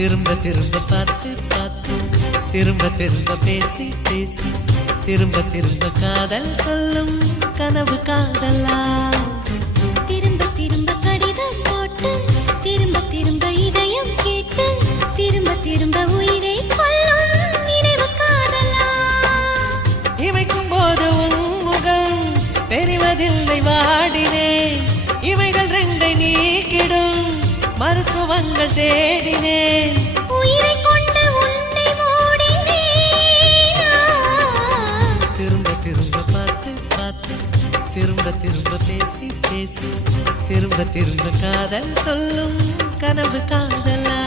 திரும்ப திரும்ப பார்த்து பார்த்து திரும்ப திரும்ப பேசி பேசி திரும்ப திரும்ப காதல் சொல்லும் கனவு காதலா திரும்ப திரும்ப கடிதம் போட்டு திரும்ப திரும்ப இதயம் கேட்டு திரும்ப திரும்ப உயிரை கொல்லும் நினைவு காதலா இமைக்கும் போது தெரிவதில்லை வாடினேன். இவைகள் ரெண்டை நீக்கிடும் மருத்துவங்கள் தேடினேன். உயிரை கொண்டு உன்னை திரும்ப திரும்ப பார்த்து பார்த்து திரும்ப திரும்ப பேசி பேசி திரும்ப திரும்ப காதல் சொல்லும் கனவு காதலா?